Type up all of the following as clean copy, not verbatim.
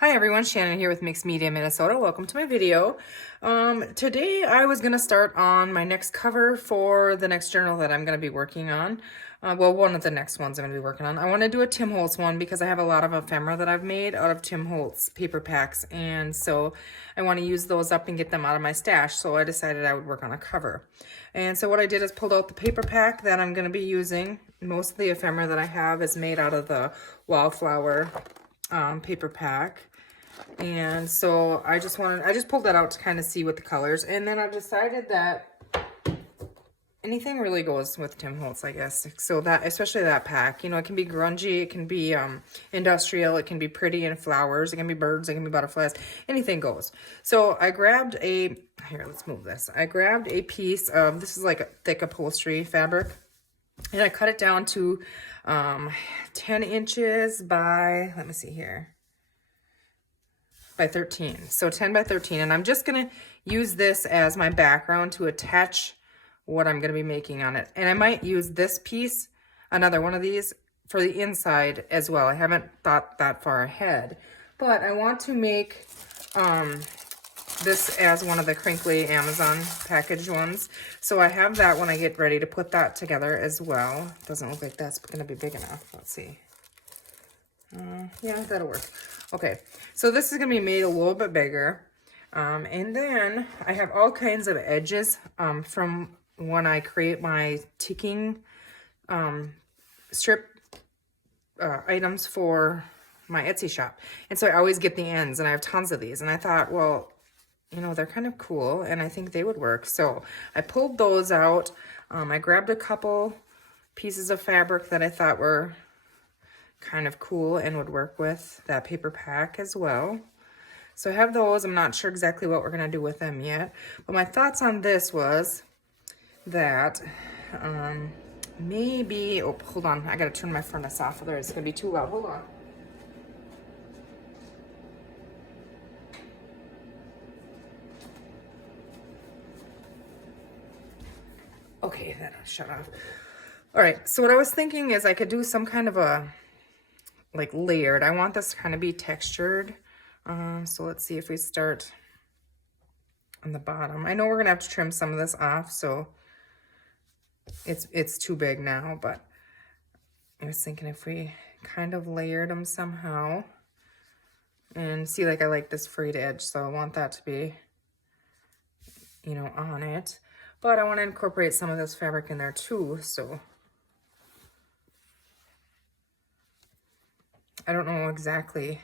Hi everyone, Shannon here with Mixed Media Minnesota. Welcome to my video. Today I was going to start on my next cover for the next journal that I'm going to be working on. Well, one of the next ones I'm going to be working on. I want to do a Tim Holtz one because I have a lot of ephemera that I've made out of Tim Holtz paper packs, and so I want to use those up and get them out of my stash, so I decided I would work on a cover. And so what I did is pulled out the paper pack that I'm going to be using. Most of the ephemera that I have is made out of the Wildflower paper pack. And so I just pulled that out to kind of see what the colors, and then I decided that anything really goes with Tim Holtz, I guess. So that, especially that pack, you know, it can be grungy, it can be industrial, it can be pretty and flowers, it can be birds, it can be butterflies, anything goes. So I grabbed here, let's move this. I grabbed a piece of, this is like a thick upholstery fabric, and I cut it down to 10 inches by, let me see here, by 13. So 10 by 13. And I'm just going to use this as my background to attach what I'm going to be making on it. And I might use this piece, another one of these, for the inside as well. I haven't thought that far ahead. But I want to make this as one of the crinkly Amazon package ones. So I have that when I get ready to put that together as well. Doesn't look like that's going to be big enough. Let's see. Yeah, that'll work. Okay, so this is going to be made a little bit bigger. And then I have all kinds of edges from when I create my ticking strip items for my Etsy shop. And so I always get the ends, and I have tons of these. And I thought, well, you know, they're kind of cool, and I think they would work. So I pulled those out. I grabbed a couple pieces of fabric that I thought were kind of cool and would work with that paper pack as well. So I have those. I'm not sure exactly what we're going to do with them yet. But my thoughts on this was that maybe, oh, hold on. I got to turn my furnace off. Otherwise it's going to be too loud. Hold on. Okay, that'll shut off. All right, so what I was thinking is I could do some kind of a, like, layered. I want this to kind of be textured. So let's see if we start on the bottom. I know we're gonna have to trim some of this off, so it's too big now, but I was thinking if we kind of layered them somehow. And see, like, I like this frayed edge, so I want that to be, you know, on it. But I want to incorporate some of this fabric in there too, so I don't know exactly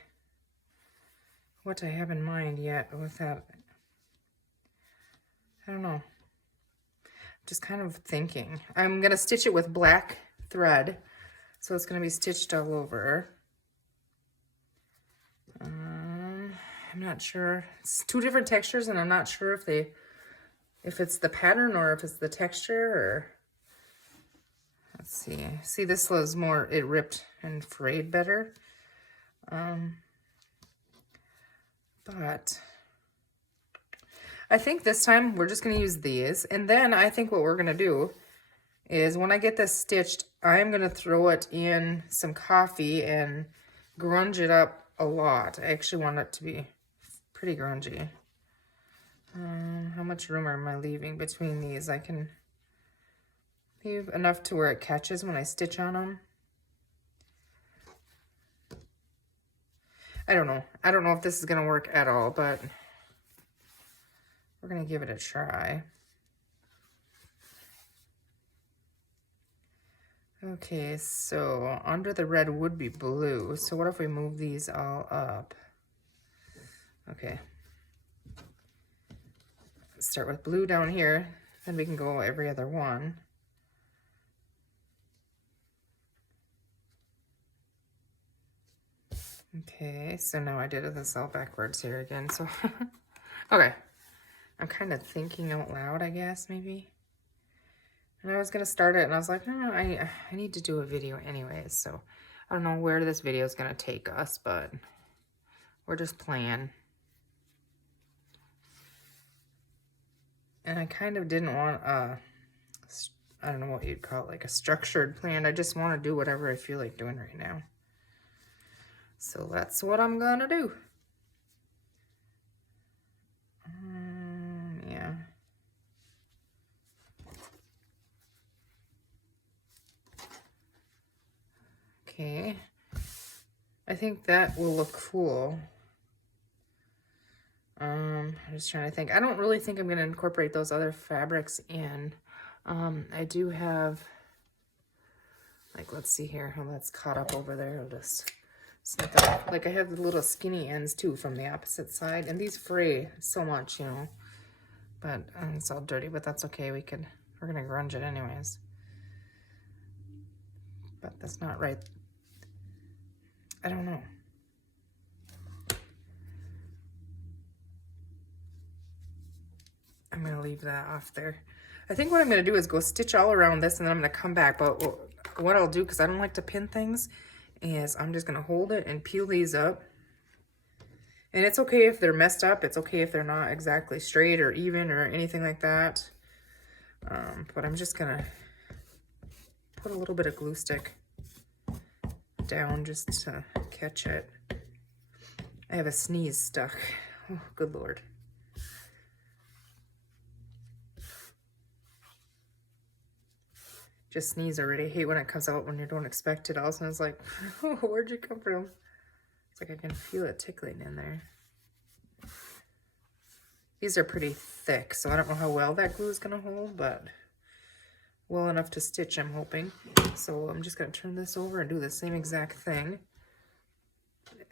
what I have in mind yet with that. I don't know. Just kind of thinking. I'm going to stitch it with black thread, so it's going to be stitched all over. I'm not sure. It's two different textures, and I'm not sure if it's the pattern or if it's the texture, or let's see. See, this was more, it ripped and frayed better. But I think this time we're just going to use these. And then I think what we're going to do is when I get this stitched, I am going to throw it in some coffee and grunge it up a lot. I actually want it to be pretty grungy. How much room am I leaving between these? I can leave enough to where it catches when I stitch on them. I don't know. I don't know if this is going to work at all, but we're going to give it a try. Okay, so under the red would be blue. So what if we move these all up? Okay. Start with blue down here, then we can go every other one. Okay, so now I did this all backwards here again, so okay. I'm kind of thinking out loud, I guess, maybe. And I was going to start it, and I was like, no, I need to do a video anyways, so I don't know where this video is going to take us, but we're just playing. And I kind of didn't want I don't know what you'd call it, like a structured plan. I just want to do whatever I feel like doing right now. So that's what I'm gonna do. Yeah. Okay. I think that will look cool. I'm just trying to think. I don't really think I'm going to incorporate those other fabrics in. I do have, like, let's see here how that's caught up over there. I'll just snip it off. Like, I have the little skinny ends too from the opposite side, and these fray so much, you know. But it's all dirty, but that's okay. We're gonna grunge it anyways. But that's not right. I don't know. I'm gonna leave that off there. I think what I'm gonna do is go stitch all around this, and then I'm gonna come back. But what I'll do, because I don't like to pin things, is I'm just gonna hold it and peel these up. And it's okay if they're messed up. It's okay if they're not exactly straight or even or anything like that. But I'm just gonna put a little bit of glue stick down just to catch it. I have a sneeze stuck. Oh, good Lord. Just sneeze already. I hate when it comes out when you don't expect it. All of a sudden it's like, oh, where'd you come from? It's like I can feel it tickling in there. These are pretty thick, so I don't know how well that glue is gonna hold, but well enough to stitch, I'm hoping. So I'm just gonna turn this over and do the same exact thing.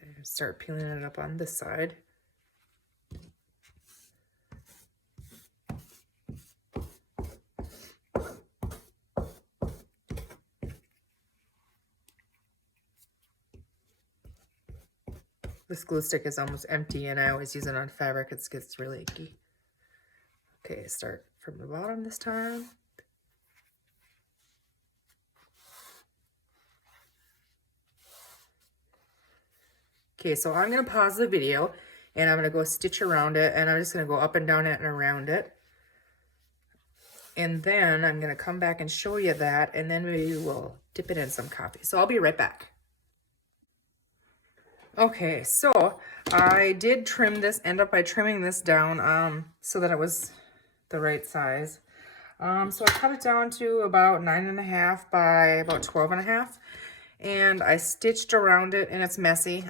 And start peeling it up on this side. This glue stick is almost empty, and I always use it on fabric. It gets really icky. Okay, start from the bottom this time. Okay, so I'm gonna pause the video, and I'm gonna go stitch around it, and I'm just gonna go up and down it and around it. And then I'm gonna come back and show you that, and then we will dip it in some coffee. So I'll be right back. Okay, so I did trim this, end up by trimming this down so that it was the right size. So I cut it down to about 9.5 by about 12.5, and I stitched around it, and it's messy.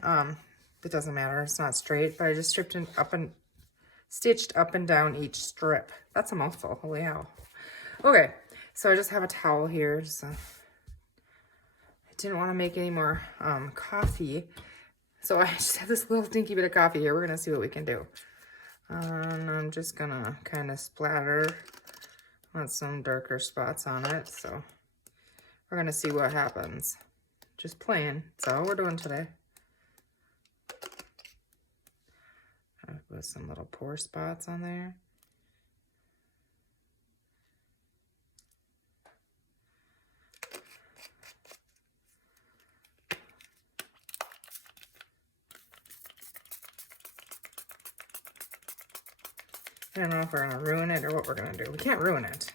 It doesn't matter, it's not straight, but I just stitched up and down each strip. That's a mouthful, holy hell. Okay, so I just have a towel here. I didn't want to make any more coffee. So I just have this little dinky bit of coffee here. We're going to see what we can do. And I'm just going to kind of splatter on some darker spots on it. So we're going to see what happens. Just playing. That's all we're doing today. I'll put some little pore spots on there. I don't know if we're going to ruin it or what we're going to do. We can't ruin it.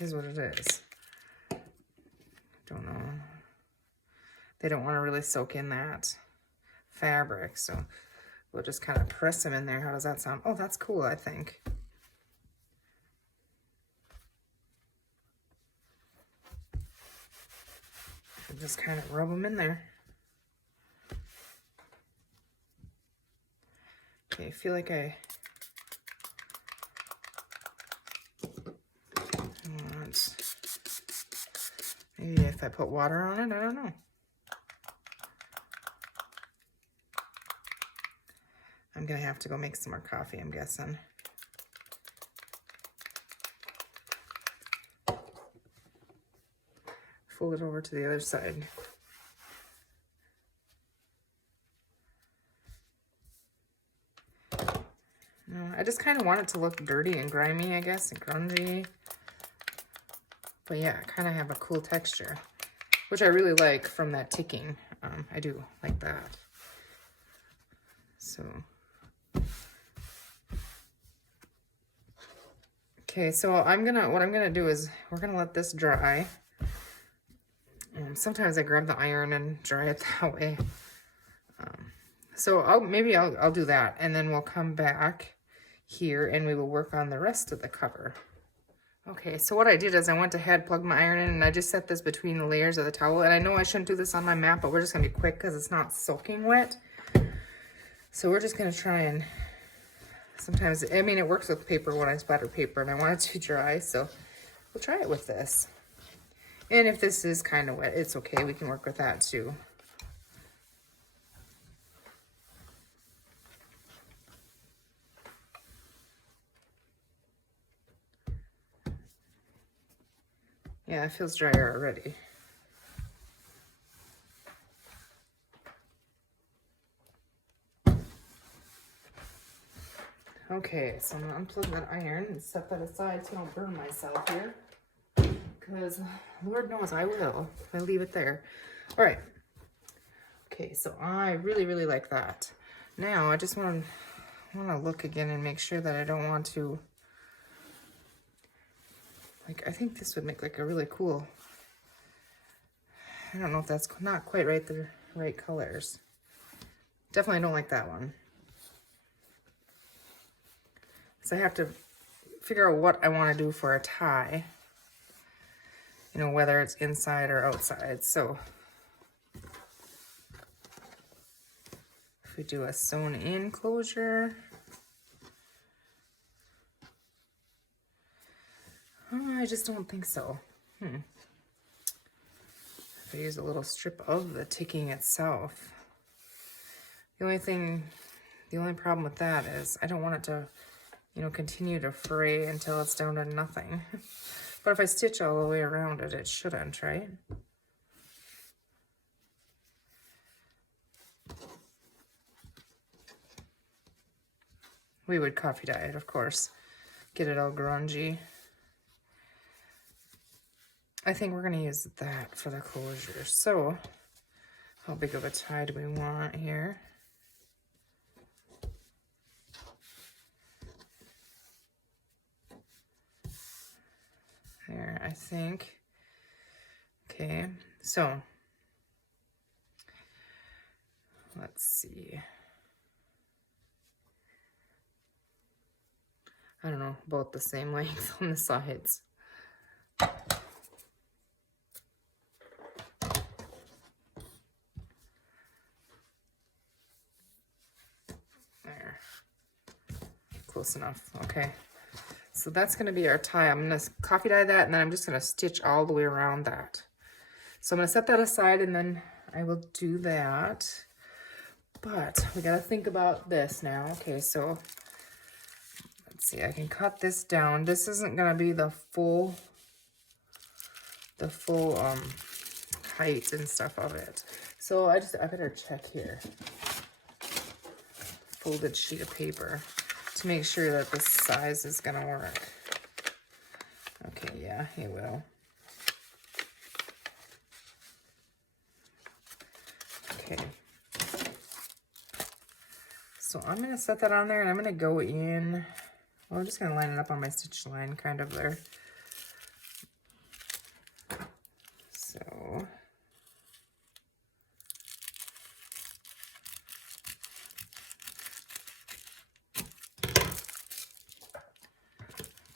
It is what it is. Don't know. They don't want to really soak in that fabric, so we'll just kind of press them in there. How does that sound? Oh, that's cool, I think. I'll just kind of rub them in there. Okay, I feel like I want, maybe if I put water on it, I don't know. I'm gonna have to go make some more coffee, I'm guessing. Fold it over to the other side. No, I just kind of want it to look dirty and grimy, I guess, and grungy. But yeah, kind of have a cool texture, which I really like from that ticking. I do like that. So, okay, so what I'm gonna do is we're gonna let this dry. Sometimes I grab the iron and dry it that way. So maybe I'll do that, and then we'll come back here, and we will work on the rest of the cover. Okay, so what I did is I went ahead, plugged my iron in, and I just set this between the layers of the towel. And I know I shouldn't do this on my mat, but we're just gonna be quick because it's not soaking wet. So we're just gonna try and, sometimes, I mean, it works with paper when I splatter paper, and I want it to be dry, so we'll try it with this. And if this is kind of wet, it's okay, we can work with that too. Yeah, it feels drier already. Okay, so I'm gonna unplug that iron and set that aside so I don't burn myself here. Because Lord knows I will if I leave it there. All right. Okay, so I really, really like that. Now I just want to look again and make sure that I don't want to, like, I think this would make like a really cool, I don't know if that's not quite right, the right colors. Definitely don't like that one. So I have to figure out what I want to do for a tie. You know, whether it's inside or outside. So if we do a sewn in closure, oh, I just don't think so. If I use a little strip of the ticking itself. The only problem with that is I don't want it to, you know, continue to fray until it's down to nothing. But if I stitch all the way around it, it shouldn't, right? We would coffee dye it, of course. Get it all grungy. I think we're gonna use that for the closure. So, how big of a tie do we want here? There, I think. Okay, so let's see. I don't know, about the same length on the sides. There. Close enough. Okay. So that's going to be our tie. I'm going to coffee dye that, and then I'm just going to stitch all the way around that. So I'm going to set that aside, and then I will do that. But we got to think about this now. Okay, so let's see. I can cut this down. This isn't going to be the full height and stuff of it. So I better check here. Folded sheet of paper to make sure that this size is gonna work. Okay, yeah, it will. Okay. So I'm gonna set that on there, and I'm gonna go in, well, I'm just gonna line it up on my stitch line kind of there. So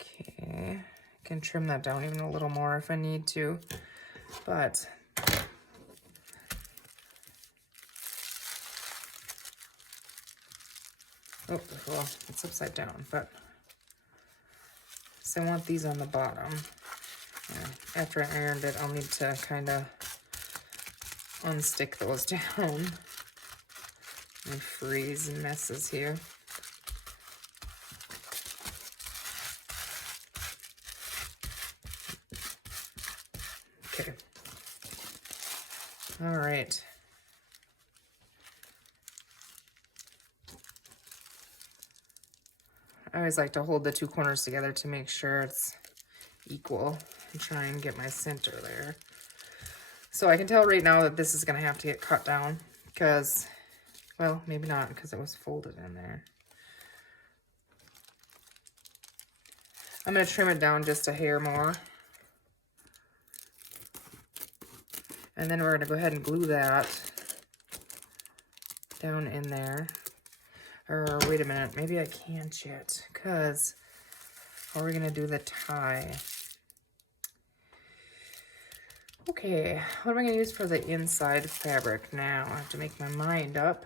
okay, I can trim that down even a little more if I need to, but oh, well, it's upside down, but so I want these on the bottom. Yeah, after I ironed it, I'll need to kind of unstick those down and freeze messes here. Okay. All right. I always like to hold the two corners together to make sure it's equal and try and get my center there. So I can tell right now that this is going to have to get cut down because, well, maybe not because it was folded in there. I'm going to trim it down just a hair more. And then we're going to go ahead and glue that down in there. Or wait a minute, maybe I can't yet, because how are we gonna do the tie? Okay, what am I gonna use for the inside fabric now? I have to make my mind up.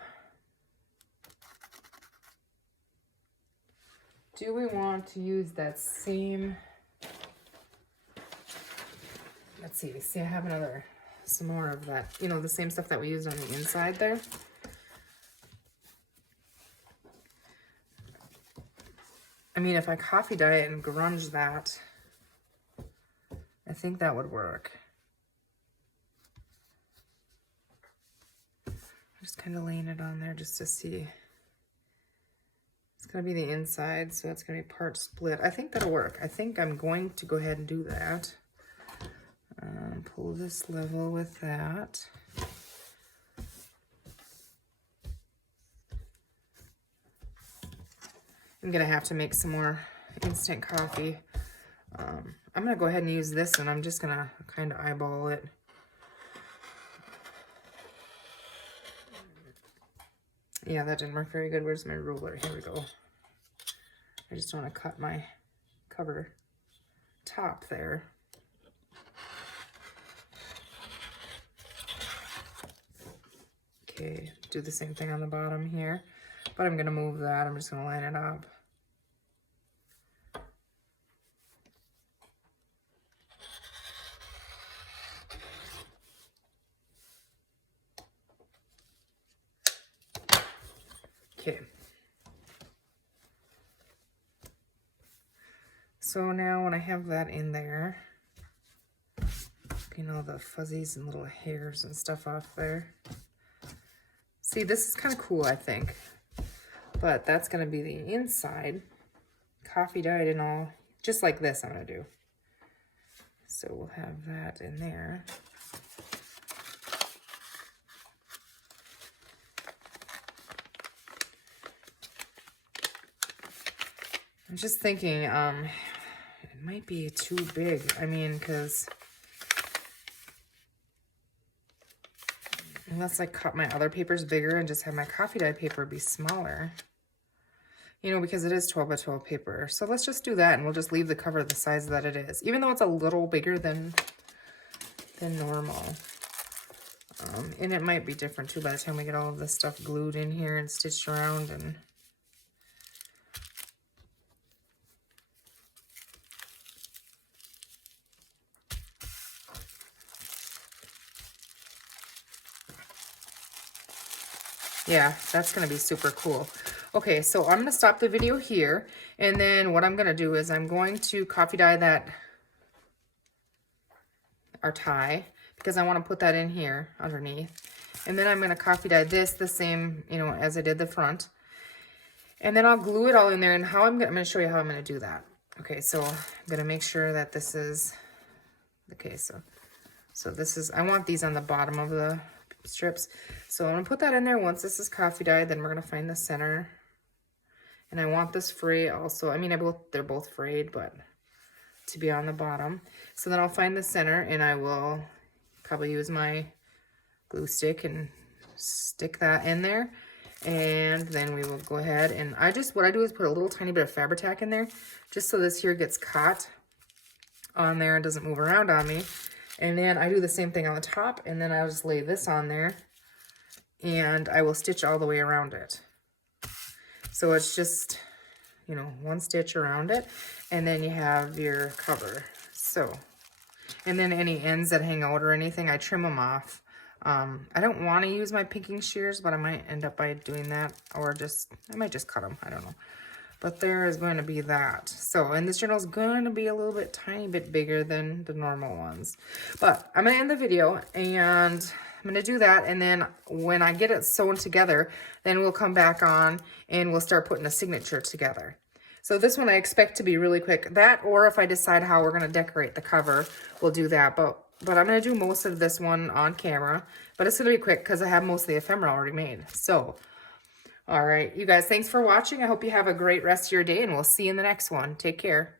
Do we want to use that same, let's see, I have some more of that, you know, the same stuff that we used on the inside there. I mean, if I coffee dye it and grunge that, I think that would work. I'm just kind of laying it on there just to see. It's going to be the inside, so it's going to be part split. I think that'll work. I think I'm going to go ahead and do that. Pull this level with that. I'm going to have to make some more instant coffee. I'm going to go ahead and use this, and I'm just going to kind of eyeball it. Yeah, that didn't work very good. Where's my ruler? Here we go. I just want to cut my cover top there. Okay, do the same thing on the bottom here, but I'm going to move that. I'm just going to line it up. Okay. So now when I have that in there, you know, the fuzzies and little hairs and stuff off there. See, this is kind of cool, I think. But that's going to be the inside. Coffee dyed and all. Just like this I'm going to do. So we'll have that in there. I'm just thinking, it might be too big. I mean, because unless I cut my other papers bigger and just have my coffee dye paper be smaller. You know, because it is 12 by 12 paper. So let's just do that, and we'll just leave the cover the size that it is. Even though it's a little bigger than normal. And it might be different, too, by the time we get all of this stuff glued in here and stitched around and... Yeah, that's going to be super cool. Okay, so I'm going to stop the video here, and then what I'm going to do is I'm going to coffee dye our tie, because I want to put that in here underneath. And then I'm going to coffee dye this the same, you know, as I did the front. And then I'll glue it all in there, and I'm going to show you how I'm going to do that. Okay, so I'm going to make sure that this is, okay, so this is, I want these on the bottom of the strips. So I'm going to put that in there once this is coffee dyed. Then we're going to find the center. And I want this fray also. I mean, they're both frayed, but to be on the bottom. So then I'll find the center, and I will probably use my glue stick and stick that in there. And then we will go ahead and what I do is put a little tiny bit of Fabri-Tac in there, just so this here gets caught on there and doesn't move around on me. And then I do the same thing on the top, and then I'll just lay this on there, and I will stitch all the way around it. So it's just, you know, one stitch around it, and then you have your cover. So, and then any ends that hang out or anything, I trim them off. I don't want to use my pinking shears, but I might end up by doing that, or I might just cut them. I don't know. But there is going to be that. So, and this journal is going to be a little bit, tiny bit bigger than the normal ones. But I'm going to end the video, and I'm going to do that. And then when I get it sewn together, then we'll come back on and we'll start putting a signature together. So this one I expect to be really quick. That, or if I decide how we're going to decorate the cover, we'll do that. But I'm going to do most of this one on camera. But it's going to be quick because I have most of the ephemera already made. So... all right, you guys, thanks for watching. I hope you have a great rest of your day, and we'll see you in the next one. Take care.